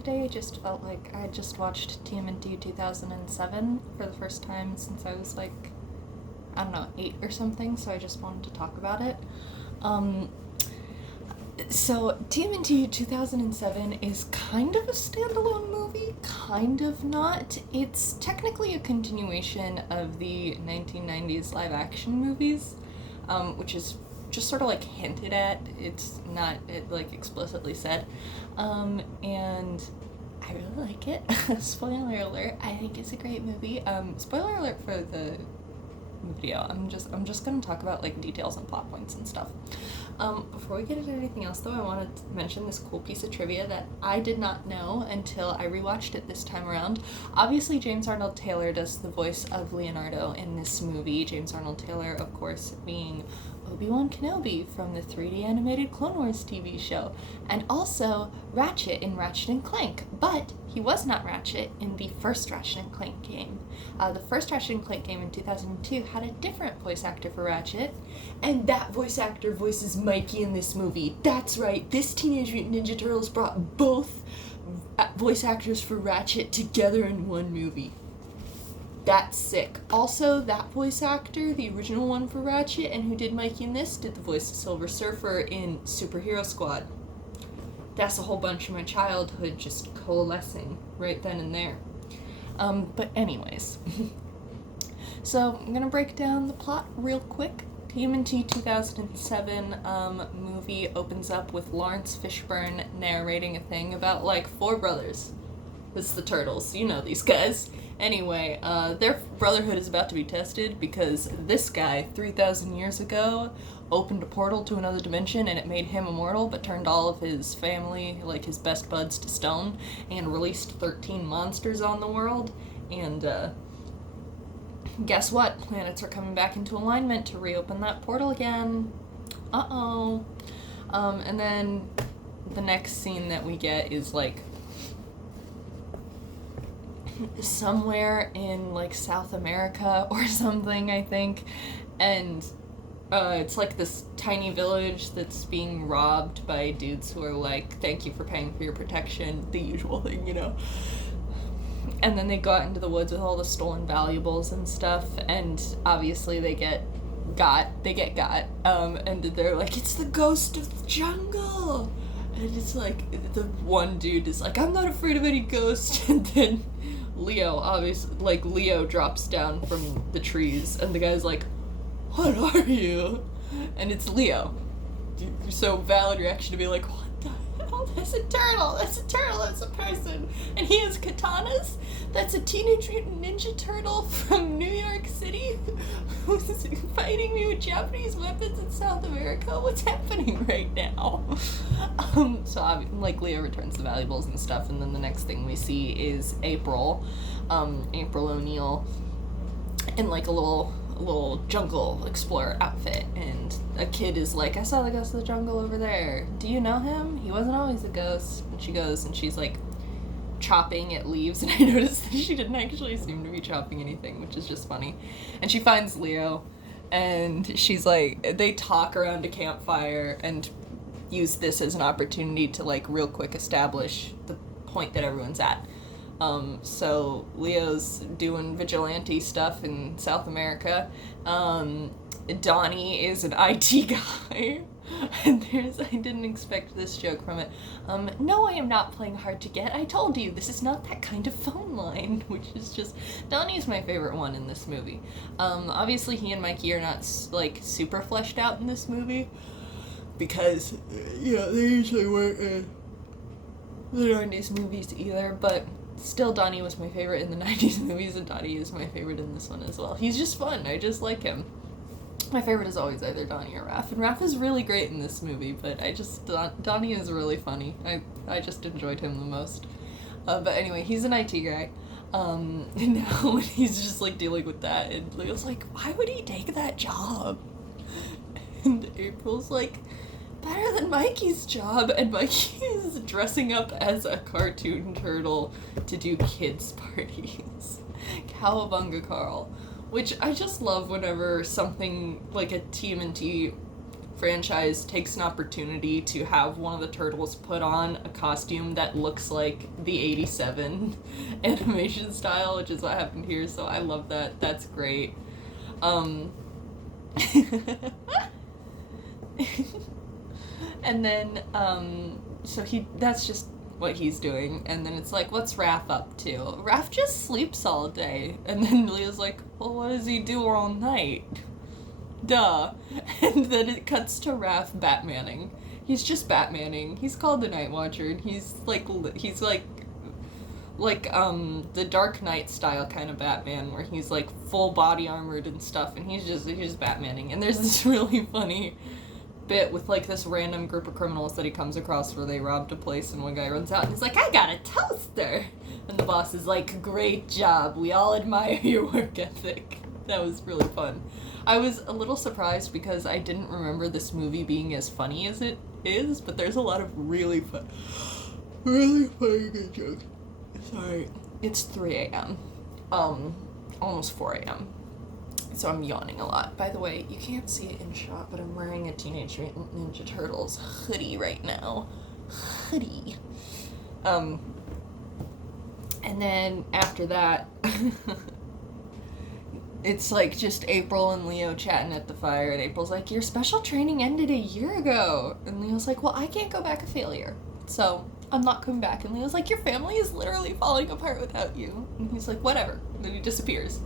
today. I just felt like I had just watched TMNT 2007 for the first time since I was like, I don't know, 8 or something, so I just wanted to talk about it. So TMNT 2007 is kind of a standalone movie, kind of not. It's technically a continuation of the 1990s live-action movies, which is just sort of like hinted at. It's not like explicitly said, and I really like it. Spoiler alert! I think it's a great movie. Spoiler alert for the video. I'm just gonna talk about like details and plot points and stuff. Before we get into anything else, though, I wanted to mention this cool piece of trivia that I did not know until I rewatched it this time around. Obviously, James Arnold Taylor does the voice of Leonardo in this movie. James Arnold Taylor, of course, being Obi-Wan Kenobi from the 3D animated Clone Wars TV show, and also Ratchet in Ratchet & Clank, but he was not Ratchet in the first Ratchet & Clank game. The first Ratchet & Clank game in 2002 had a different voice actor for Ratchet, and that voice actor voices Mikey in this movie. That's right, this Teenage Mutant Ninja Turtles brought both voice actors for Ratchet together in one movie. That's sick. Also, that voice actor, the original one for Ratchet and who did Mikey in this, did the voice of Silver Surfer in Superhero Squad. That's a whole bunch of my childhood just coalescing right then and there. But anyways. So, I'm gonna break down the plot real quick. TMNT 2007 movie opens up with Lawrence Fishburne narrating a thing about, like, 4 brothers. It's the Turtles. You know these guys. Anyway, their brotherhood is about to be tested because this guy, 3,000 years ago, opened a portal to another dimension and it made him immortal, but turned all of his family, like his best buds, to stone, and released 13 monsters on the world. And guess what? Planets are coming back into alignment to reopen that portal again. Uh-oh. And then the next scene that we get is like somewhere in like South America or something, I think, and it's like this tiny village that's being robbed by dudes who are like, thank you for paying for your protection, the usual thing, you know. And then they go out into the woods with all the stolen valuables and stuff, and obviously they get got, and they're like, it's the ghost of the jungle, and it's like, the one dude is like, I'm not afraid of any ghost, and then Leo drops down from the trees, and the guy's like, what are you? And it's Leo. So valid reaction to be like, what the hell? That's a turtle, that's a person. And he has katanas? That's a Teenage Mutant Ninja Turtle from New York City who's fighting me with Japanese weapons in South America? What's happening right now? So like Leo returns the valuables and stuff, and then the next thing we see is April O'Neil in like a little jungle explorer outfit, and a kid is like, I saw the ghost of the jungle over there. Do you know him? He wasn't always a ghost. And she goes and she's like chopping at leaves, and I noticed that she didn't actually seem to be chopping anything, which is just funny. And she finds Leo, and she's like, they talk around a campfire and use this as an opportunity to like real quick establish the point that everyone's at. So Leo's doing vigilante stuff in South America. Donnie is an IT guy. And I didn't expect this joke from it. No, I am not playing hard to get. I told you, this is not that kind of phone line. Which is just, Donnie's my favorite one in this movie. Obviously he and Mikey are not, like, super fleshed out in this movie. Because, yeah, they usually weren't in the 90s movies either, but still, Donnie was my favorite in the 90s movies, and Donnie is my favorite in this one as well. He's just fun. I just like him. My favorite is always either Donnie or Raph, and Raph is really great in this movie, but Donnie is really funny. I just enjoyed him the most. But anyway, he's an IT guy. And now he's just, like, dealing with that, and Leo's like, why would he take that job? And April's like, better than Mikey's job, and Mikey is dressing up as a cartoon turtle to do kids' parties. Cowabunga Carl. Which I just love whenever something like a TMNT franchise takes an opportunity to have one of the turtles put on a costume that looks like the 87 animation style, which is what happened here, so I love that. That's great. And then, so that's just what he's doing, and then it's like, what's Raph up to? Raph just sleeps all day, and then Leo's like, well, what does he do all night? Duh. And then it cuts to Raph Batmaning. He's just Batmaning. He's called the Night Watcher, and he's like the Dark Knight style kind of Batman, where he's like full body armored and stuff, and he's just Batmaning. And there's this really funny bit with like this random group of criminals that he comes across where they robbed a place, and one guy runs out and he's like, I got a toaster, and the boss is like, great job, we all admire your work ethic. That was really fun. I was a little surprised because I didn't remember this movie being as funny as it is, but there's a lot of really funny good jokes. Sorry, it's 3 a.m. Almost 4 a.m. So I'm yawning a lot. By the way, you can't see it in shot, but I'm wearing a Teenage Mutant Ninja Turtles hoodie right now. Hoodie. And then after that, it's like just April and Leo chatting at the fire, and April's like, your special training ended a year ago. And Leo's like, well, I can't go back a failure, so I'm not coming back. And Leo's like, your family is literally falling apart without you. And he's like, whatever. And then he disappears.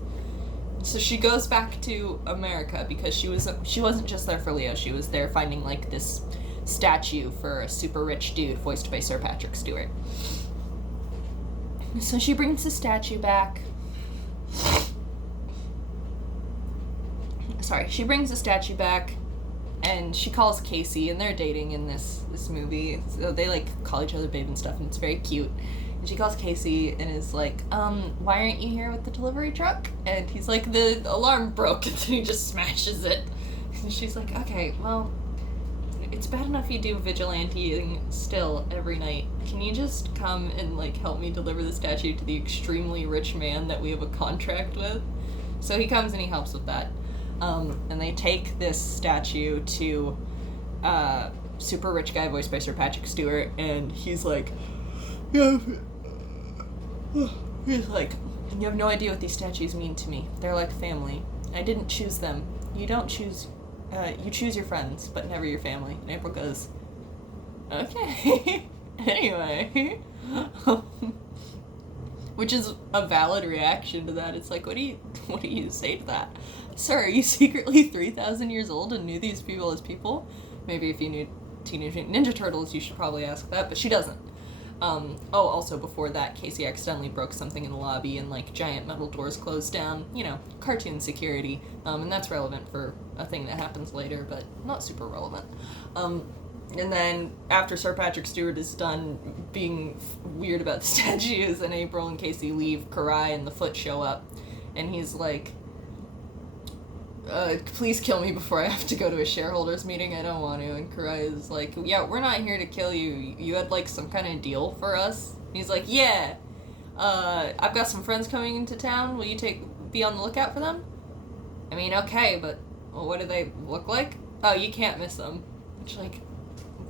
So she goes back to America because she wasn't just there for Leo. She was there finding like this statue for a super rich dude voiced by Sir Patrick Stewart. So she brings the statue back. She brings the statue back, and she calls Casey, and they're dating in this movie. So they like call each other babe and stuff, and it's very cute. And she calls Casey and is like, why aren't you here with the delivery truck? And he's like, the alarm broke, and then he just smashes it. And she's like, okay, well, it's bad enough you do vigilanteing still every night. Can you just come and like help me deliver the statue to the extremely rich man that we have a contract with? So he comes and he helps with that. And they take this statue to super rich guy voiced by Sir Patrick Stewart, and he's like, yeah. He's like, you have no idea what these statues mean to me. They're like family. I didn't choose them. You don't choose, you choose your friends, but never your family. And April goes, okay. Anyway. Which is a valid reaction to that. It's like, what do you say to that? Sir, are you secretly 3,000 years old and knew these people as people? Maybe if you knew Teenage Mutant Ninja Turtles, you should probably ask that, but she doesn't. Also before that, Casey accidentally broke something in the lobby and like giant metal doors closed down, cartoon security, and that's relevant for a thing that happens later, but not super relevant. And then after Sir Patrick Stewart is done being weird about the statues and April and Casey leave, Karai and the Foot show up, and he's like, please kill me before I have to go to a shareholders meeting. I don't want to. And Karai is like, yeah, we're not here to kill you. You had like some kind of deal for us? And he's like, yeah. I've got some friends coming into town. Will you be on the lookout for them? I mean, okay, but what do they look like? Oh, you can't miss them. It's like,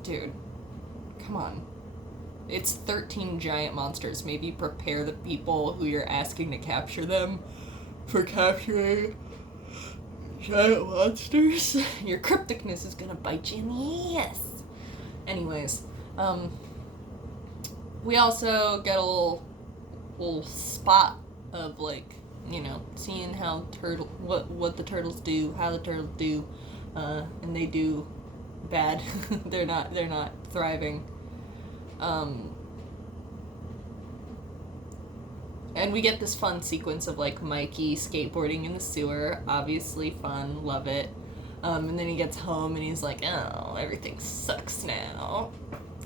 dude, come on. It's 13 giant monsters. Maybe prepare the people who you're asking to capture them for capturing giant monsters. Your crypticness is gonna bite you in the ass. Anyways, we also get a little spot of like, seeing how what the turtles do, how the turtles do, and they do bad. they're not thriving. And we get this fun sequence of like Mikey skateboarding in the sewer. Obviously fun, love it. And then he gets home and he's like, oh, everything sucks now.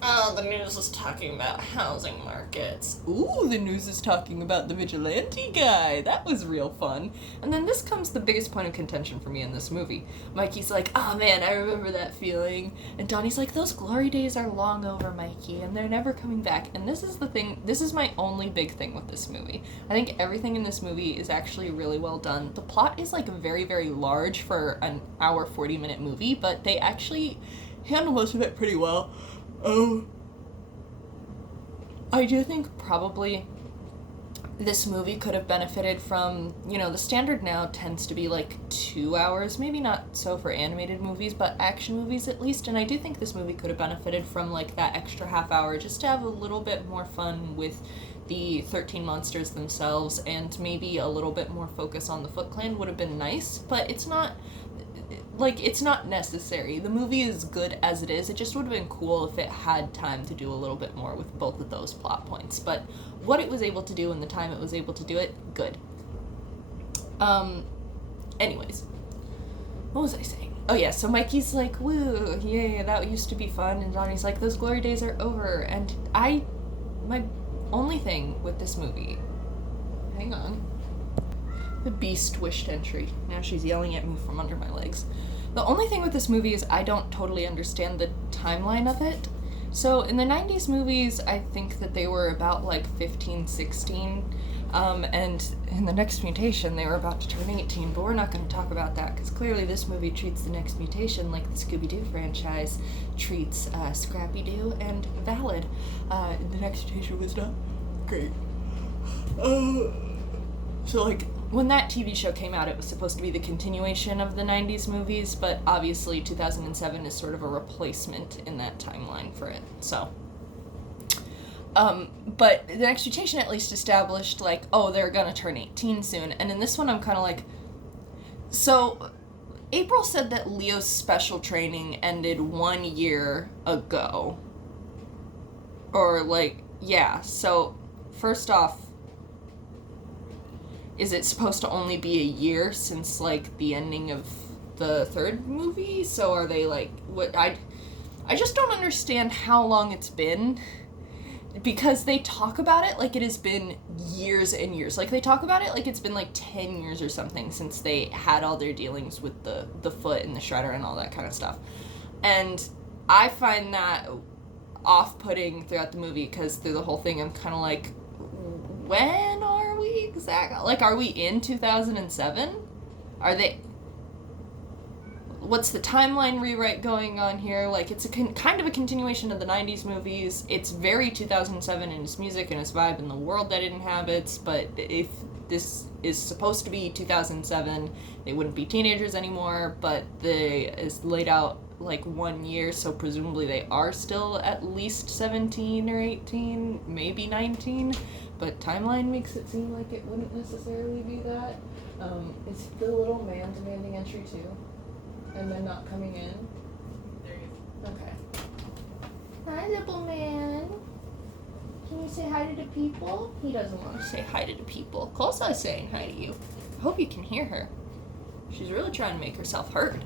Oh, the news is talking about housing markets. Ooh, the news is talking about the vigilante guy. That was real fun. And then this comes the biggest point of contention for me in this movie. Mikey's like, oh man, I remember that feeling. And Donnie's like, those glory days are long over, Mikey, and they're never coming back. And this is the thing, this is my only big thing with this movie. I think everything in this movie is actually really well done. The plot is like very, very large for an hour, 40-minute movie, but they actually handle most of it pretty well. Oh, I do think probably this movie could have benefited from, the standard now tends to be like 2 hours, maybe not so for animated movies, but action movies at least, and I do think this movie could have benefited from like that extra half hour just to have a little bit more fun with the 13 monsters themselves, and maybe a little bit more focus on the Foot Clan would have been nice, but it's not necessary. The movie is good as it is. It just would have been cool if it had time to do a little bit more with both of those plot points. But what it was able to do in the time it was able to do it, good. Anyways. What was I saying? Oh yeah, so Mikey's like, woo, yeah, that used to be fun. And Donnie's like, those glory days are over. And my only thing with this movie, hang on. The Beast wished entry. Now she's yelling at me from under my legs. The only thing with this movie is I don't totally understand the timeline of it. So in the 90s movies, I think that they were about like 15, 16. And in the Next Mutation, they were about to turn 18. But we're not going to talk about that because clearly this movie treats the Next Mutation like the Scooby-Doo franchise treats Scrappy-Doo and Valid. The Next Mutation was not great. So like, when that TV show came out, it was supposed to be the continuation of the 90s movies, but obviously 2007 is sort of a replacement in that timeline for it, so. But the Next Mutation at least established, like, oh, they're gonna turn 18 soon, and in this one I'm kind of like, so, April said that Leo's special training ended 1 year ago. Or, like, yeah, so, first off, is it supposed to only be a year since, like, the ending of the third movie? So are they, like, what, I just don't understand how long it's been, because they talk about it like it has been years and years. Like, they talk about it like it's been, like, 10 years or something since they had all their dealings with the Foot and the Shredder and all that kind of stuff. And I find that off-putting throughout the movie, because through the whole thing I'm kind of like, when are we exactly? Like, are we in 2007? Are they? What's the timeline rewrite going on here? Like, it's a kind of a continuation of the 90s movies. It's very 2007 in its music and its vibe and the world that it inhabits, but if this is supposed to be 2007, they wouldn't be teenagers anymore, but is laid out like 1 year, so presumably they are still at least 17 or 18, maybe 19. But timeline makes it seem like it wouldn't necessarily be that. Is the little man demanding entry too? And then not coming in? There he is. Okay. Hi, little man. Can you say hi to the people? He doesn't want to say hi to the people. Kosa's saying hi to you. I hope you can hear her. She's really trying to make herself heard.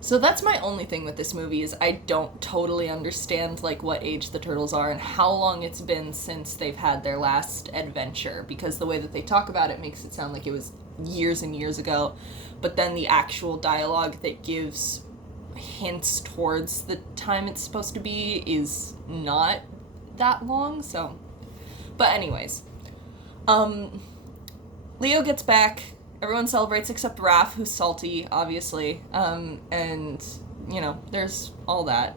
So that's my only thing with this movie, is I don't totally understand, like, what age the turtles are and how long it's been since they've had their last adventure, because the way that they talk about it makes it sound like it was years and years ago, but then the actual dialogue that gives hints towards the time it's supposed to be is not that long, so. But anyways, Leo gets back. Everyone celebrates except Raph, who's salty, obviously, and, there's all that.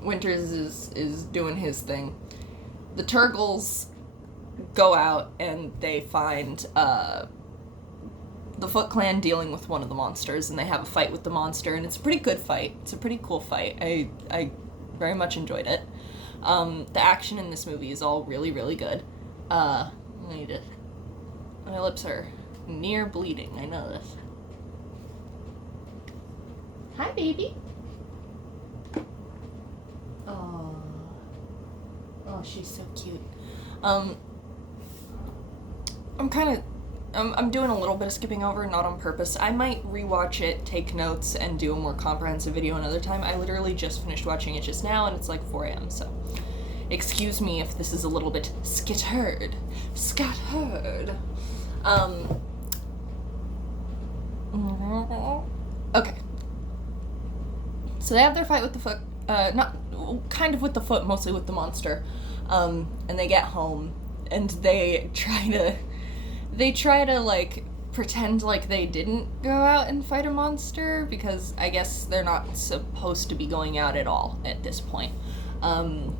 Winters is doing his thing. The Turgles go out, and they find, the Foot Clan dealing with one of the monsters, and they have a fight with the monster, and it's a pretty good fight. It's a pretty cool fight. I very much enjoyed it. The action in this movie is all really, really good. I need it. My lips are near bleeding, I know this. Hi, baby. Oh, she's so cute. I'm kind of I'm doing a little bit of skipping over, not on purpose. I might rewatch it, take notes, and do a more comprehensive video another time. I literally just finished watching it just now, and it's like 4 a.m., so excuse me if this is a little bit scattered. Okay. So they have their fight with the foot, not kind of with the foot, mostly with the monster. And they get home, and they try to like pretend like they didn't go out and fight a monster, because I guess they're not supposed to be going out at all at this point. And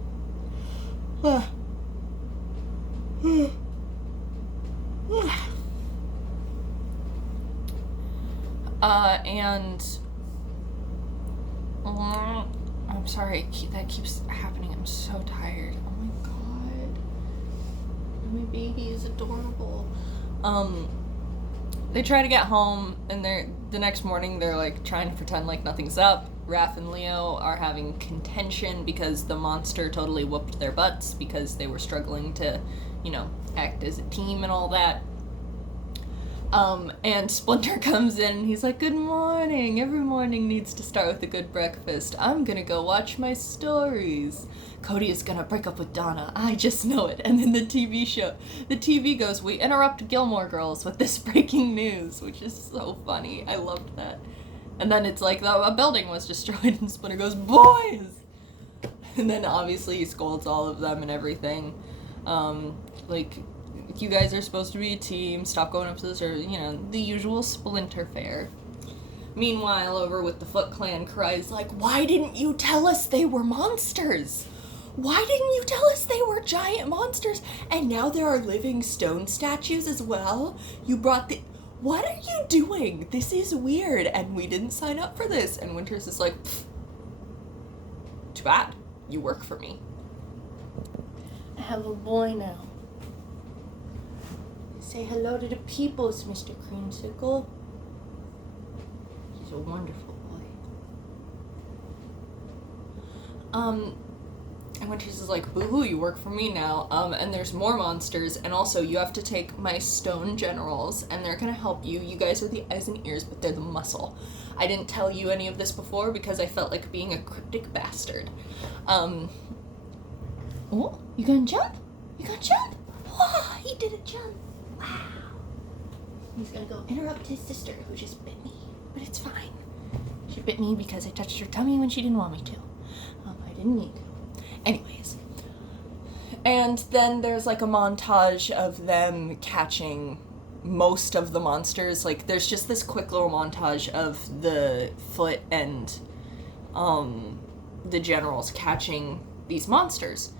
I'm sorry, that keeps happening. I'm so tired. Oh my god. My baby is adorable. They try to get home, and the next morning they're like trying to pretend like nothing's up. Raph and Leo are having contention because the monster totally whooped their butts because they were struggling to, act as a team and all that. And Splinter comes in and he's like, "Good morning. Every morning needs to start with a good breakfast. I'm gonna go watch my stories. Cody is gonna break up with Donna. I just know it." And then the TV goes, "We interrupt Gilmore Girls with this breaking news," which is so funny. I loved that. And then it's like a building was destroyed, and Splinter goes, "Boys!" And then obviously he scolds all of them and everything. Like, you guys are supposed to be a team, stop going up to this, or, the usual Splinter fare. Meanwhile, over with the Foot Clan, cries like, "Why didn't you tell us they were monsters? Why didn't you tell us they were giant monsters? And now there are living stone statues as well? You brought what are you doing? This is weird, and we didn't sign up for this." And Winters is like, "Too bad. You work for me. I have a boy now. Say hello to the peoples, Mr. Creamsicle. He's a wonderful boy." And Winters is like, "Boo-hoo, you work for me now. And there's more monsters, and also you have to take my stone generals, and they're gonna help you. You guys are the eyes and ears, but they're the muscle. I didn't tell you any of this before because I felt like being a cryptic bastard." Oh, you gonna jump? You gonna jump? Wow, he did a jump. Wow. He's gonna go interrupt his sister, who just bit me. But it's fine. She bit me because I touched her tummy when she didn't want me to. I didn't mean to. Anyways. And then there's like a montage of them catching most of the monsters. Like, there's just this quick little montage of the Foot and the generals catching these monsters.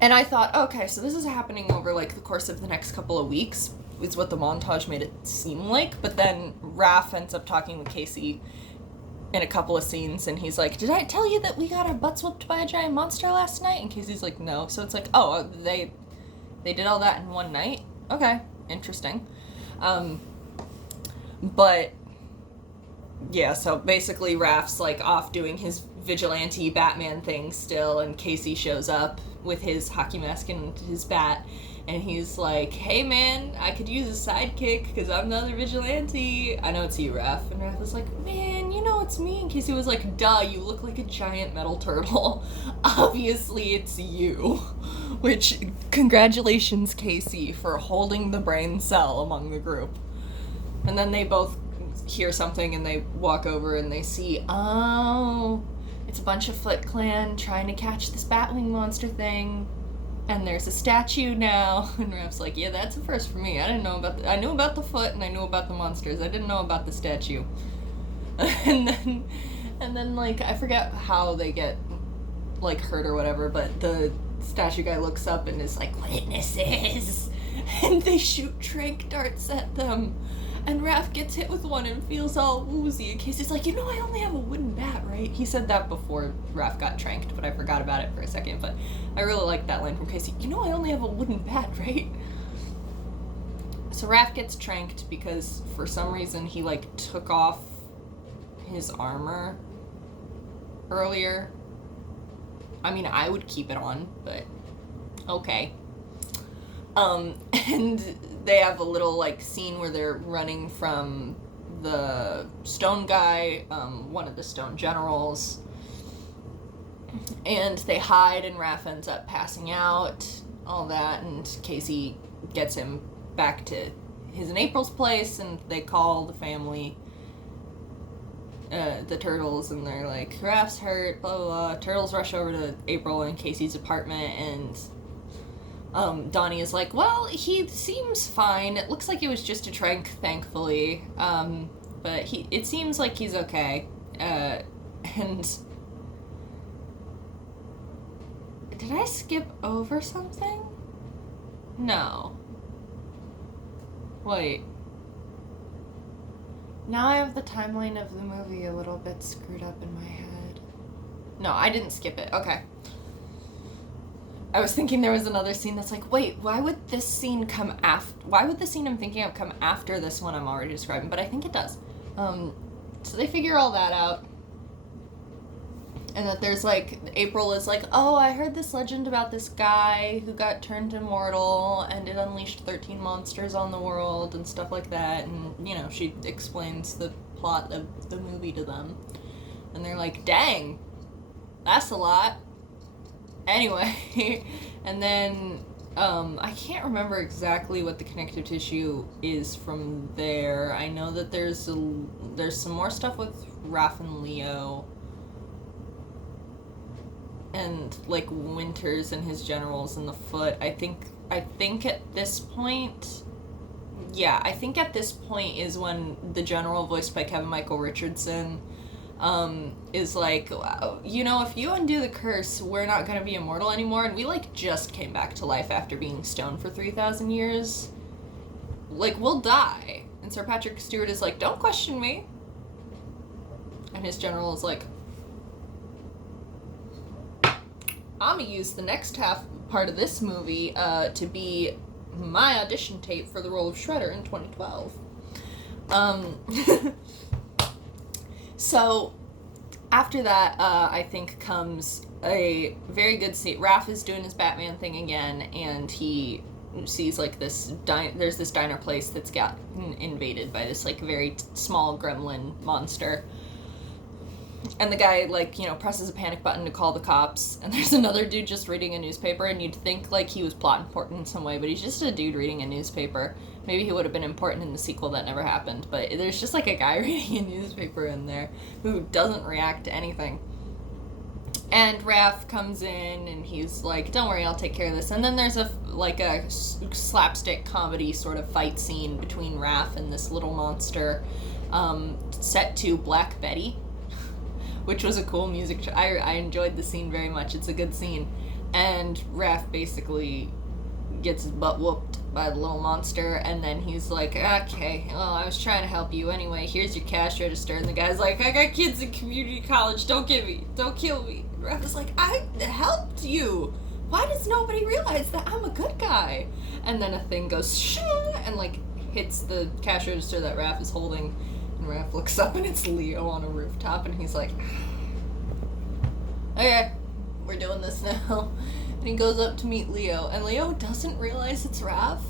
And I thought, okay, so this is happening over, like, the course of the next couple of weeks, is what the montage made it seem like. But then Raph ends up talking with Casey in a couple of scenes, and he's like, "Did I tell you that we got our butts whooped by a giant monster last night?" And Casey's like, "No." So it's like, oh, they did all that in one night? Okay, interesting. But yeah, so basically Raph's like off doing his vigilante Batman thing still, and Casey shows up with his hockey mask and his bat, and he's like, "Hey man, I could use a sidekick because I'm the other vigilante. I know it's you, Raph." And Raph was like, "Man, you know it's me." And Casey was like, "Duh, you look like a giant metal turtle. Obviously it's you." Which, congratulations, Casey, for holding the brain cell among the group. And then they both hear something, and they walk over and they see, oh, it's a bunch of Foot Clan trying to catch this Batwing monster thing, and there's a statue now. And Raph's like, "Yeah, that's a first for me. I knew about the Foot, and I knew about the monsters. I didn't know about the statue." and then like, I forget how they get like hurt or whatever, but the statue guy looks up and is like, "Witnesses!" And they shoot trank darts at them. And Raph gets hit with one and feels all woozy. In case he's like, "You know I only have a wooden bat, right?" He said that before Raph got tranked, but I forgot about it for a second. But I really like that line from Casey. "You know I only have a wooden bat, right?" So Raph gets tranked because for some reason he like took off his armor earlier. I mean, I would keep it on, but okay. And they have a little, like, scene where they're running from the stone guy, one of the stone generals, and they hide, and Raph ends up passing out, all that, and Casey gets him back to his and April's place, and they call the family, the Turtles, and they're like, Raph's hurt, blah, blah, blah. Turtles rush over to April and Casey's apartment, and Donnie is like, well, he seems fine. It looks like it was just a trank, thankfully. But it seems like he's okay. And did I skip over something? No. Wait. Now I have the timeline of the movie a little bit screwed up in my head. No, I didn't skip it. Okay. I was thinking there was another scene that's like, wait, why would this scene come after? Why would the scene I'm thinking of come after this one I'm already describing? But I think it does. So they figure all that out. And that there's like, April is like, oh, I heard this legend about this guy who got turned immortal and it unleashed 13 monsters on the world and stuff like that. And, you know, she explains the plot of the movie to them. And they're like, dang, that's a lot. Anyway, and then I can't remember exactly what the connective tissue is from there. I know that there's some more stuff with Raph and Leo, and like Winters and his generals in the Foot. I think at this point, yeah, I think at this point is when the general, voiced by Kevin Michael Richardson, is like, you know, if you undo the curse, we're not gonna be immortal anymore, and we like just came back to life after being stoned for 3,000 years. Like, we'll die. And Sir Patrick Stewart is like, don't question me. And his general is like, I'm gonna use the next half part of this movie to be my audition tape for the role of Shredder in 2012. So, after that, I think comes a very good scene. Raph is doing his Batman thing again, and he sees, like, there's this diner place that's got invaded by this, like, very small gremlin monster. And the guy, like, you know, presses a panic button to call the cops, and there's another dude just reading a newspaper, and you'd think, like, he was plot important in some way, but he's just a dude reading a newspaper. Maybe he would have been important in the sequel that never happened, but there's just, like, a guy reading a newspaper in there who doesn't react to anything. And Raph comes in, and he's like, don't worry, I'll take care of this. And then there's a slapstick comedy sort of fight scene between Raph and this little monster, set to Black Betty, which was a cool music. I enjoyed the scene very much. It's a good scene. And Raph basically gets his butt whooped by the little monster, and then he's like, okay, well, I was trying to help you anyway, here's your cash register. And the guy's like, I got kids in community college, don't kill me. And Raph is like, I helped you. Why does nobody realize that I'm a good guy? And then a thing goes shing and like hits the cash register that Raph is holding. And Raph looks up, and it's Leo on a rooftop, and he's like, okay, we're doing this now. And he goes up to meet Leo, and Leo doesn't realize it's Raph.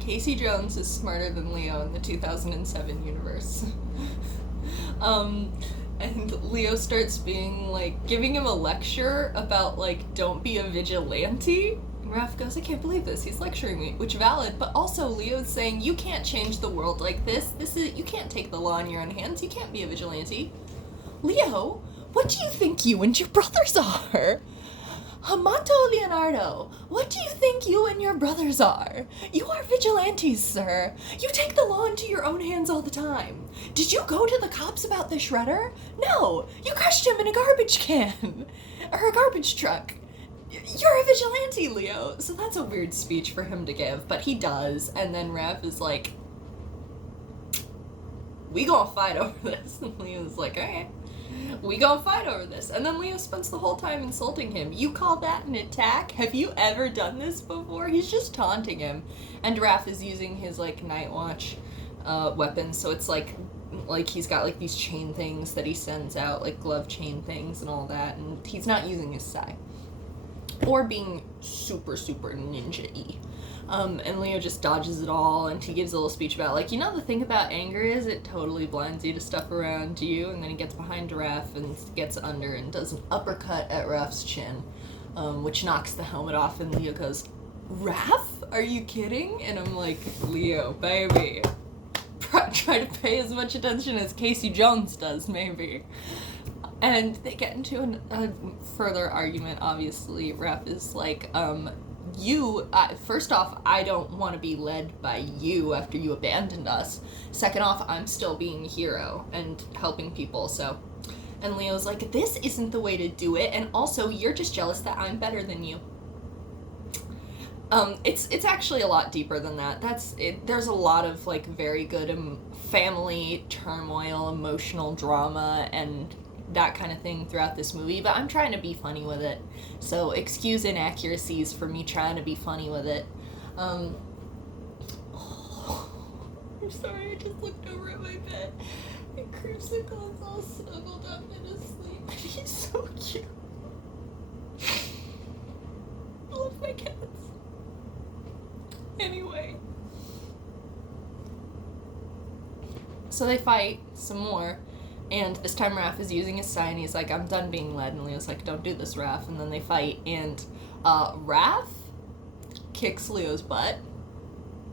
Casey Jones is smarter than Leo in the 2007 universe. And Leo starts being like, giving him a lecture about, like, don't be a vigilante. And Raph goes, I can't believe this. He's lecturing me, which valid, but also Leo's saying, you can't change the world like this. You can't take the law in your own hands. You can't be a vigilante. Leo, what do you think you and your brothers are? Amato Leonardo, what do you think you and your brothers are? You are vigilantes, sir. You take the law into your own hands all the time. Did you go to the cops about the shredder? No, you crushed him in a garbage can. Or a garbage truck. You're a vigilante, Leo. So that's a weird speech for him to give, but he does. And then Raph is like, we gonna fight over this. And Leo's like, alright. We gonna fight over this. And then Leo spends the whole time insulting him. You call that an attack? Have you ever done this before? He's just taunting him. And Raph is using his, like, Night Watch weapons, so it's like he's got, like, these chain things that he sends out, like glove chain things and all that, and he's not using his sai. Or being super, super ninja-y. And Leo just dodges it all, and he gives a little speech about, like, the thing about anger is it totally blinds you to stuff around you, and then he gets behind Raph and gets under and does an uppercut at Raph's chin, which knocks the helmet off, and Leo goes, Raph? Are you kidding? And I'm like, Leo, baby. Try to pay as much attention as Casey Jones does, maybe. And they get into a further argument, obviously. Raph is like, first off, I don't want to be led by you after you abandoned us. Second off, I'm still being a hero and helping people, so. And Leo's like, this isn't the way to do it, and also, you're just jealous that I'm better than you. It's actually a lot deeper than that. There's a lot of, like, very good family turmoil, emotional drama, and that kind of thing throughout this movie, but I'm trying to be funny with it. So excuse inaccuracies for me trying to be funny with it. I'm sorry, I just looked over at my bed, and Creamsicle is all snuggled up in his sleep, and he's so cute. I love my cats. Anyway. So they fight some more, and this time Raph is using his sign. He's like, I'm done being led, and Leo's like, don't do this, Raph. And then they fight, and Raph kicks Leo's butt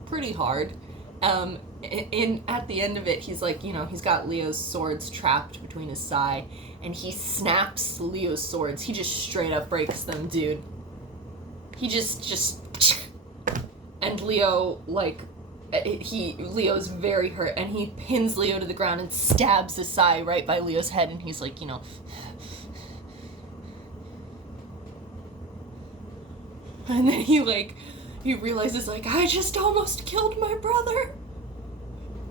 pretty hard. At the end of it, he's like, he's got Leo's swords trapped between his side, and he snaps Leo's swords. He just straight up breaks them, dude. He just and Leo, like, Leo's very hurt, and he pins Leo to the ground and stabs his side right by Leo's head, and he's like, and then he realizes, like, I just almost killed my brother.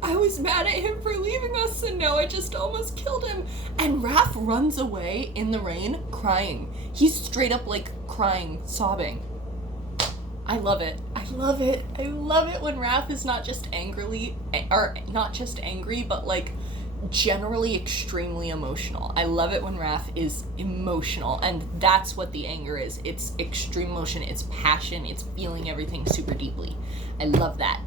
I was mad at him for leaving us, and now I just almost killed him. And Raph runs away in the rain, crying. He's straight up, like, crying, sobbing. I love it. I love it. I love it when Raph is not just angry, but, like, generally extremely emotional. I love it when Raph is emotional, and that's what the anger is. It's extreme emotion, it's passion, it's feeling everything super deeply. I love that.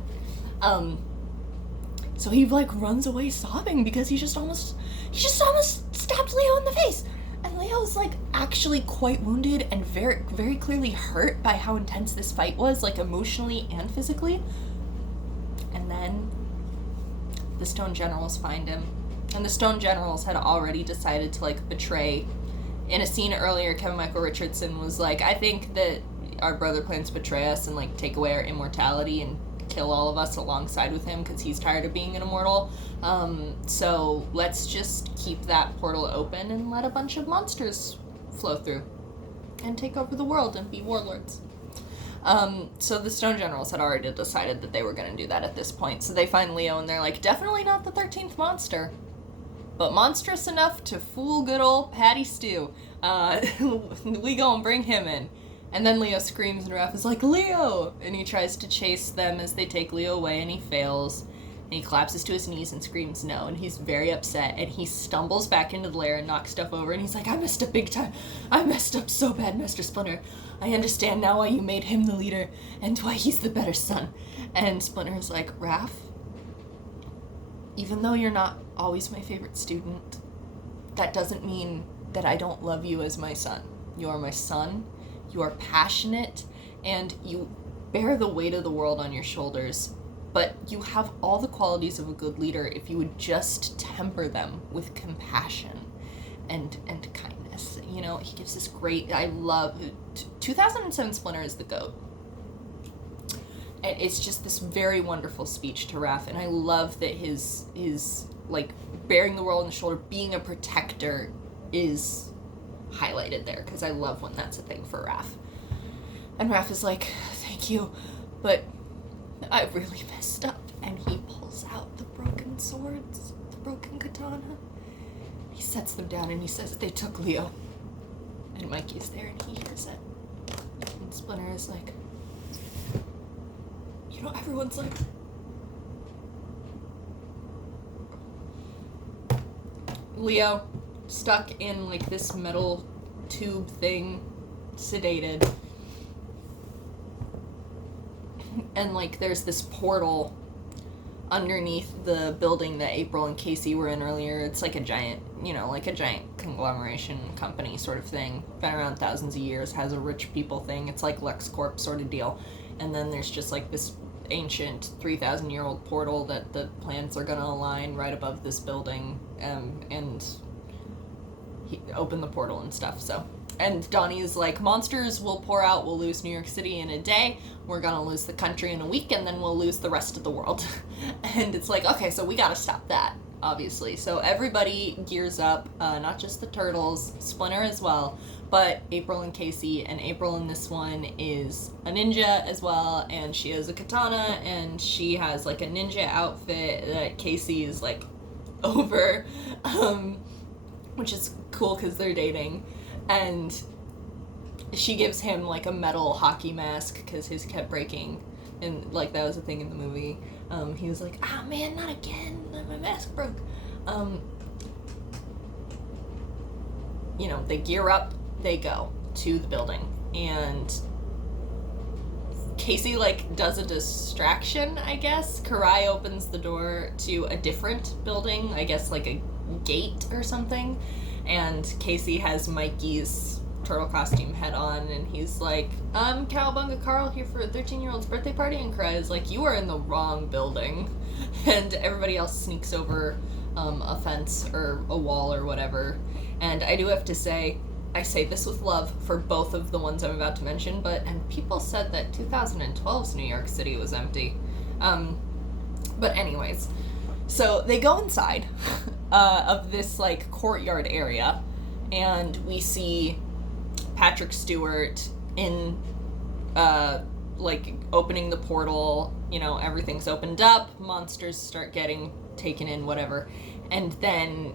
So he, like, runs away sobbing because he just almost stabbed Leo in the face. And Leo's, like, actually quite wounded and very, very clearly hurt by how intense this fight was, like, emotionally and physically. And then the Stone Generals find him. And the Stone Generals had already decided to, like, betray. In a scene earlier, Kevin Michael Richardson was like, I think that our brother plans to betray us and, like, take away our immortality and kill all of us alongside with him because he's tired of being an immortal. So let's just keep that portal open and let a bunch of monsters flow through and take over the world and be warlords. So the Stone Generals had already decided that they were going to do that at this point. So they find Leo and they're like, definitely not the 13th monster, but monstrous enough to fool good old Patty Stew. We gonna bring him in. And then Leo screams and Raph is like, Leo! And he tries to chase them as they take Leo away, and he fails. And he collapses to his knees and screams no, and he's very upset. And he stumbles back into the lair and knocks stuff over, and he's like, I messed up big time. I messed up so bad, Master Splinter. I understand now why you made him the leader, and why he's the better son. And Splinter's like, Raph, even though you're not always my favorite student, that doesn't mean that I don't love you as my son. You are my son. You are passionate, and you bear the weight of the world on your shoulders, but you have all the qualities of a good leader if you would just temper them with compassion and kindness. You know, he gives this great, I love, 2007 Splinter is the GOAT. And it's just this very wonderful speech to Raph, and I love that his like, bearing the world on the shoulder, being a protector is highlighted there, because I love when that's a thing for Raph. And Raph is like, thank you, but I really messed up. And he pulls out the broken swords, the broken katana. He sets them down and he says, they took Leo. And Mikey's there and he hears it. And Splinter is like, everyone's like, Leo, stuck in, like, this metal tube thing, sedated. And, like, there's this portal underneath the building that April and Casey were in earlier. It's like a giant, like a giant conglomeration company sort of thing. Been around thousands of years, has a rich people thing. It's like LexCorp sort of deal. And then there's just, like, this ancient 3,000-year-old portal that the planets are going to align right above this building, and open the portal and stuff, so... And Donnie's like, monsters will pour out, we'll lose New York City in a day, we're gonna lose the country in a week, and then we'll lose the rest of the world. And it's like, okay, so we gotta stop that, obviously. So everybody gears up, not just the turtles, Splinter as well, but April and Casey, and April in this one is a ninja as well, and she has a katana, and she has, like, a ninja outfit that Casey is, like, over, which is cool because they're dating. And she gives him, like, a metal hockey mask because his kept breaking. And, like, that was a thing in the movie. He was like, ah, man, not again. My mask broke. They gear up. They go to the building. And Casey, like, does a distraction, I guess. Karai opens the door to a different building. I guess, like, a gate or something. And Casey has Mikey's turtle costume head on, and he's like, Cowabunga Carl here for a 13-year-old's birthday party, and Karai is like, you are in the wrong building. And everybody else sneaks over a fence or a wall or whatever. And I do have to say, I say this with love for both of the ones I'm about to mention, and people said that 2012's New York City was empty. But anyways, so they go inside of this, like, courtyard area, and we see Patrick Stewart in, like, opening the portal, everything's opened up, monsters start getting taken in, whatever, and then,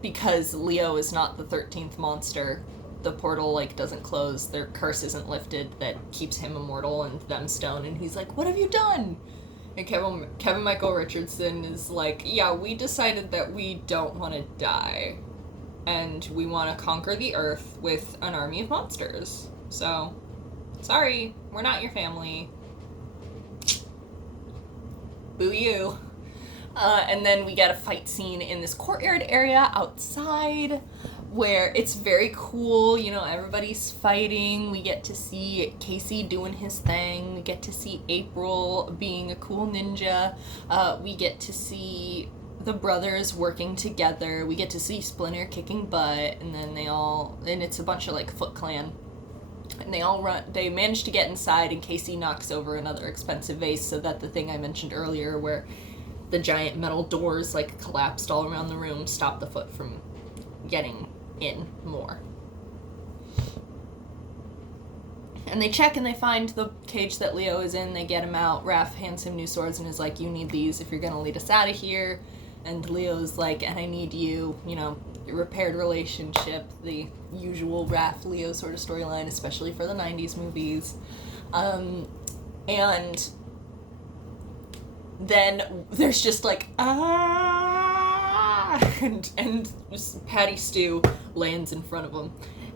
because Leo is not the 13th monster, the portal, like, doesn't close, their curse isn't lifted that keeps him immortal and them stone, and he's like, what have you done? And Kevin Michael Richardson is like, yeah, we decided that we don't want to die. And we want to conquer the earth with an army of monsters. So, sorry, we're not your family. Boo you. And then we get a fight scene in this courtyard area outside, where it's very cool, everybody's fighting, we get to see Casey doing his thing, we get to see April being a cool ninja, we get to see the brothers working together, we get to see Splinter kicking butt, and then and it's a bunch of, like, Foot Clan, and they manage to get inside, and Casey knocks over another expensive vase, so that the thing I mentioned earlier, where the giant metal doors, like, collapsed all around the room, stopped the Foot from getting in more. And they check and they find the cage that Leo is in, they get him out, Raph hands him new swords and is like, you need these if you're gonna lead us out of here, and Leo's like, and I need you, repaired relationship, the usual Raph-Leo sort of storyline, especially for the 90s movies. And then there's just like, and Patty Stew lands in front of them,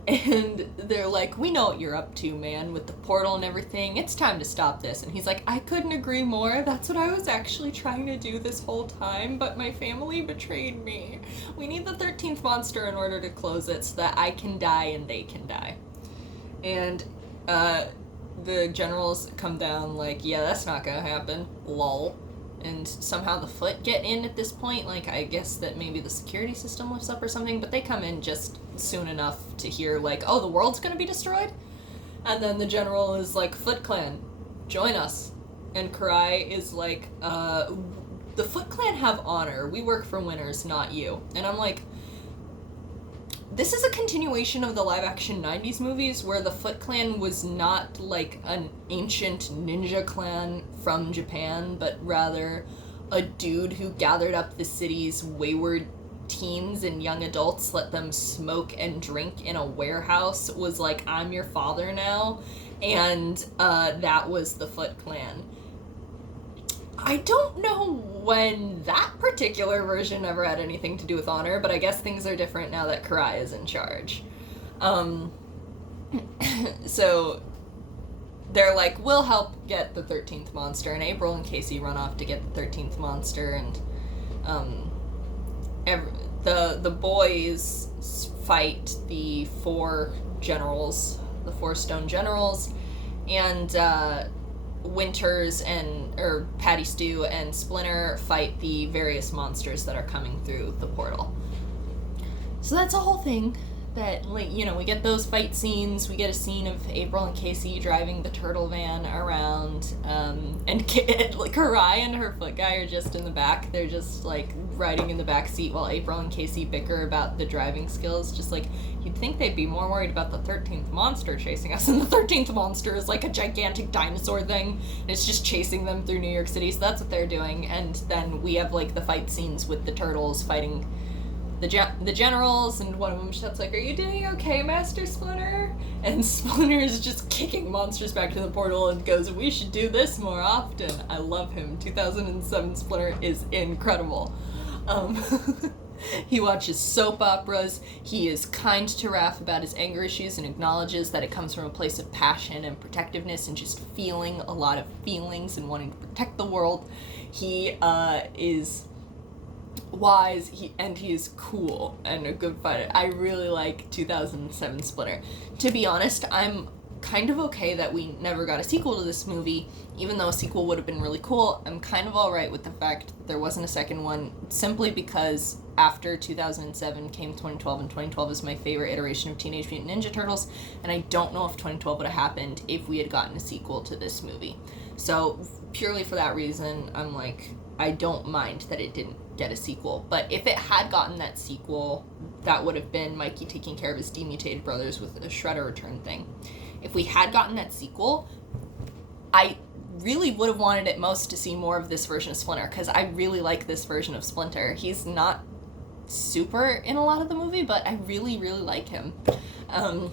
and they're like, we know what you're up to, man, with the portal and everything, it's time to stop this. And he's like, I couldn't agree more, that's what I was actually trying to do this whole time, but my family betrayed me. We need the 13th monster in order to close it so that I can die and they can die. And the generals come down like, yeah, that's not gonna happen, lol. And somehow the Foot get in at this point, like, I guess that maybe the security system lifts up or something, but they come in just soon enough to hear, like, oh, the world's gonna be destroyed? And then the general is like, Foot Clan, join us. And Karai is like, the Foot Clan have honor, we work for winners, not you. And I'm like, this is a continuation of the live-action 90s movies where the Foot Clan was not, like, an ancient ninja clan from Japan, but rather a dude who gathered up the city's wayward teens and young adults, let them smoke and drink in a warehouse, was like, I'm your father now, and that was the Foot Clan. I don't know when that particular version ever had anything to do with honor, but I guess things are different now that Karai is in charge. So they're like, we'll help get the 13th monster, and April and Casey run off to get the 13th monster, and the boys fight the four generals, the four stone generals, and Winters or Patty Stew and Splinter fight the various monsters that are coming through the portal. So that's a whole thing that, like, you know, we get those fight scenes, we get a scene of April and Casey driving the turtle van around, and like Karai and her foot guy are just in the back. They're just like riding in the back seat while April and Casey bicker about the driving skills. Just like, you'd think they'd be more worried about the 13th monster chasing us, and the 13th monster is like a gigantic dinosaur thing, and it's just chasing them through New York City, so that's what they're doing. And then we have like the fight scenes with the turtles fighting the generals, and one of them shouts like, "Are you doing okay, Master Splinter?" And Splinter is just kicking monsters back to the portal and goes, "We should do this more often." I love him. 2007 Splinter is incredible. He watches soap operas. He is kind to Raph about his anger issues and acknowledges that it comes from a place of passion and protectiveness and just feeling a lot of feelings and wanting to protect the world. He is wise, he is cool and a good fighter. I really like 2007 Splinter. To be honest, I'm kind of okay that we never got a sequel to this movie, even though a sequel would have been really cool. I'm kind of alright with the fact that there wasn't a second one, simply because after 2007 came 2012, and 2012 is my favorite iteration of Teenage Mutant Ninja Turtles, and I don't know if 2012 would have happened if we had gotten a sequel to this movie. So purely for that reason, I'm like, I don't mind that it didn't get a sequel. But if it had gotten that sequel, that would have been Mikey taking care of his demutated brothers with a Shredder return thing. If we had gotten that sequel, I really would have wanted at most to see more of this version of Splinter, because I really like this version of Splinter. He's not super in a lot of the movie, but I really, really like him. And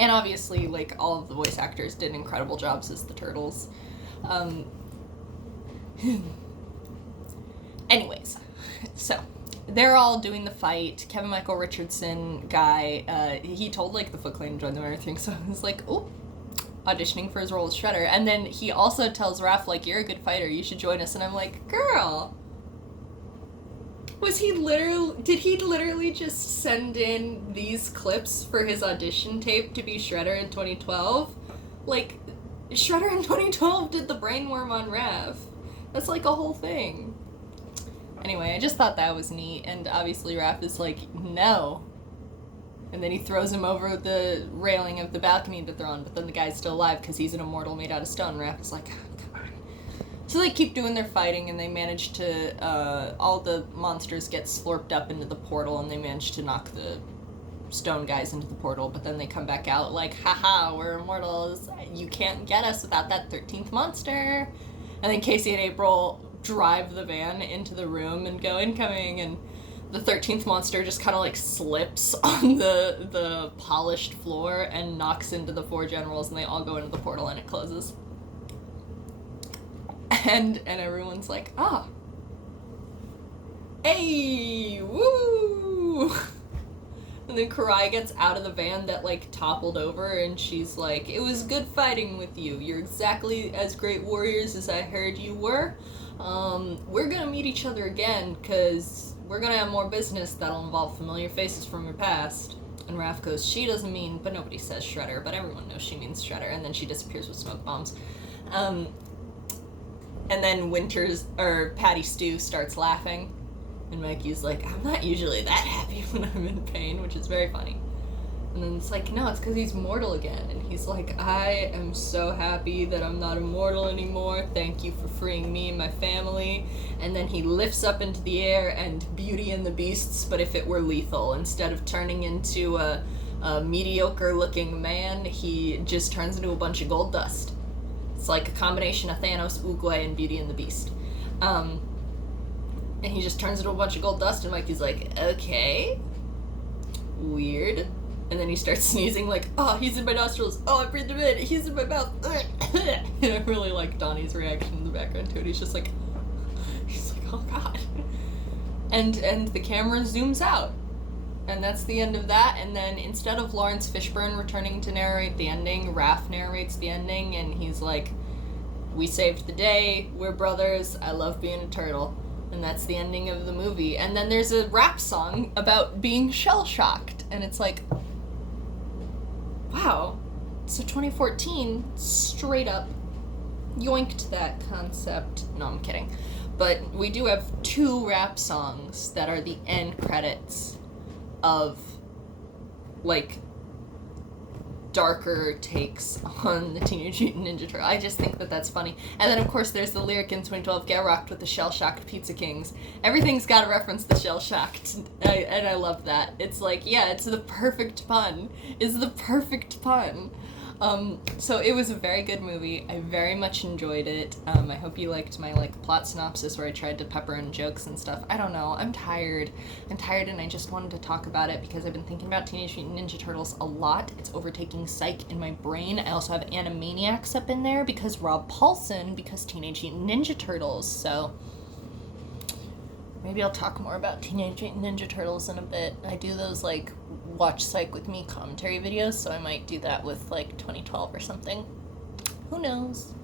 obviously, like, all of the voice actors did incredible jobs as the Turtles. Anyways, so they're all doing the fight. Kevin Michael Richardson guy, he told like the Foot Clan to join them and everything, so I was like, oh, auditioning for his role as Shredder. And then he also tells Raph, like, you're a good fighter, you should join us. And I'm like, girl, did he literally just send in these clips for his audition tape to be Shredder in 2012? Like, Shredder in 2012 did the brainworm on Raph. That's like a whole thing. Anyway, I just thought that was neat, and obviously Raph is like, no. And then he throws him over the railing of the balcony that they're on, but then the guy's still alive because he's an immortal made out of stone. Raph is like, oh, come on. So they keep doing their fighting, and they manage to, all the monsters get slurped up into the portal, and they manage to knock the stone guys into the portal, but then they come back out like, haha, we're immortals. You can't get us without that 13th monster. And then Casey and April drive the van into the room and go incoming, and the 13th monster just kind of like slips on the polished floor and knocks into the four generals, and they all go into the portal and it closes. And everyone's like, ah. Hey, woo! And then Karai gets out of the van that, like, toppled over, and she's like, it was good fighting with you. You're exactly as great warriors as I heard you were. We're gonna meet each other again, because we're gonna have more business that'll involve familiar faces from your past. And Raph goes, she doesn't mean, but nobody says Shredder, but everyone knows she means Shredder, and then she disappears with smoke bombs. And then Patty Stew starts laughing. And Mikey's like, I'm not usually that happy when I'm in pain, which is very funny. And then it's like, no, it's because he's mortal again. And he's like, I am so happy that I'm not immortal anymore. Thank you for freeing me and my family. And then he lifts up into the air, and Beauty and the Beasts, but if it were lethal. Instead of turning into a mediocre-looking man, he just turns into a bunch of gold dust. It's like a combination of Thanos, Oogway, and Beauty and the Beast. And he just turns into a bunch of gold dust, and Mikey's like, okay, weird. And then he starts sneezing like, oh, he's in my nostrils. Oh, I breathed him in. He's in my mouth. And I really like Donnie's reaction in the background to it. He's like, oh God. And the camera zooms out. And that's the end of that. And then instead of Lawrence Fishburne returning to narrate the ending, Raph narrates the ending, and he's like, "We saved the day. We're brothers. I love being a turtle." And that's the ending of the movie. And then there's a rap song about being shell-shocked. And it's like, wow. So 2014, straight up yoinked that concept. No, I'm kidding. But we do have 2 rap songs that are the end credits of, like, darker takes on the Teenage Mutant Ninja Turtle. I just think that that's funny. And then, of course, there's the lyric in 2012, "Get rocked with the shell-shocked pizza kings." Everything's got to reference the shell-shocked, and I love that. It's like, yeah, it's the perfect pun. It's the perfect pun. So it was a very good movie. I very much enjoyed it. I hope you liked my, like, plot synopsis where I tried to pepper in jokes and stuff. I don't know. I'm tired. And I just wanted to talk about it because I've been thinking about Teenage Mutant Ninja Turtles a lot. It's overtaking Psych in my brain. I also have Animaniacs up in there because Rob Paulson, because Teenage Mutant Ninja Turtles. So maybe I'll talk more about Teenage Mutant Ninja Turtles in a bit. I do those, like, watch Psych with me commentary videos, so I might do that with, like, 2012 or something. Who knows?